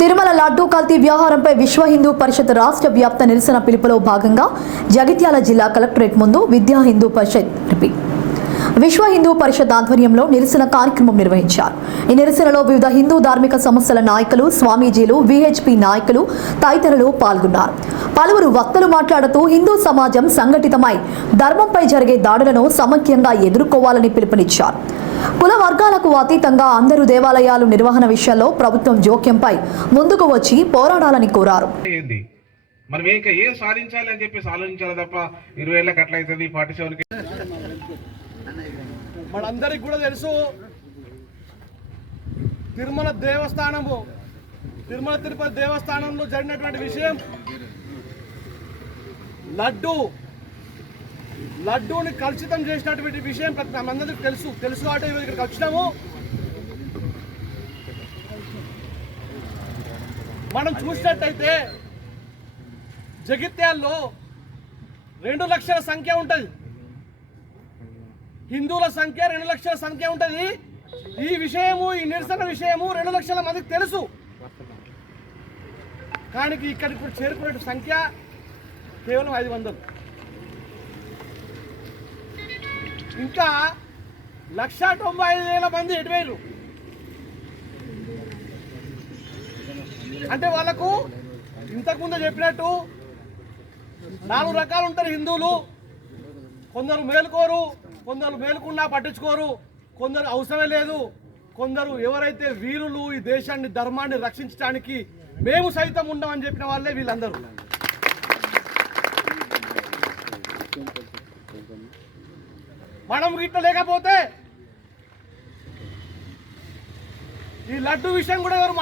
తిరుమల లడ్డూ కల్తీ వ్యవహారంపై విశ్వ హిందూ పరిషత్ రాష్ట్ర వ్యాప్త నిరసన పిలుపులో భాగంగా జగిత్యాల జిల్లా కలెక్టరేట్ ముందు విద్యా హిందూ పరిషత్ విశ్వ హిందూ పరిషత్ ఆధ్వర్యంలో నిరసన కార్యక్రమం నిర్వహించారు. ఈ నిరసనలో వివిధ హిందూ ధార్మిక సంస్థల నాయకులు, స్వామీజీలు, విహెచ్పి నాయకులు తదితరులు పాల్గొన్నారు. పలువురు వక్తలు మాట్లాడుతూ హిందూ సమాజం సంఘటితమై ధర్మంపై జరిగే దాడులను సమైక్యంగా ఎదుర్కోవాలని పిలుపునిచ్చారు. కుల వర్గాలకు అతీతంగా అందరూ దేవాలయాలు నిర్వహణ విషయంలో ప్రభుత్వం జోక్యంపై ముందుకు వచ్చి పోరాడాలని కోరారు. మనం ఇంకా ఏం సాధించాలి అని చెప్పేసి ఆలోచించాలి తప్ప 20 ఏళ్ళకి అట్లా అవుతుంది 47కి. మనందరికి కూడా తెలుసు, తిరుమల తిరుపతి దేవస్థానంలో జరిగినటువంటి విషయం, లడ్డూని కలుషితం చేసినటువంటి విషయం మనందరికి తెలుసు కాబట్టి ఇక్కడికి వచ్చినాము. మనం చూసినట్టయితే జగిత్యాల్లో 2 లక్షల సంఖ్య ఉంటుంది, హిందువుల సంఖ్య 2 లక్షల సంఖ్య ఉంటుంది. ఈ నిరసన విషయము 2 లక్షల మందికి తెలుసు. కానీ ఇక్కడికి ఇప్పుడు చేరుకునే సంఖ్య కేవలం 500. ఇంకా 1,95,000 మంది ఎటువైరు. అంటే వాళ్ళకు ఇంతకుముందు చెప్పినట్టు 4 రకాలు ఉంటారు హిందువులు. కొందరు మేలుకోరు, కొందరు మేలుకున్నా పట్టించుకోరు, కొందరు అవసరమే లేదు, కొందరు ఎవరైతే వీరులు, ఈ దేశాన్ని ధర్మాన్ని రక్షించడానికి మేము సైతం ఉండమని చెప్పిన వాళ్ళే వీళ్ళందరూ. మనం ఇట్లా లేకపోతే ఈ లడ్డు విషయం కూడా ఎవరు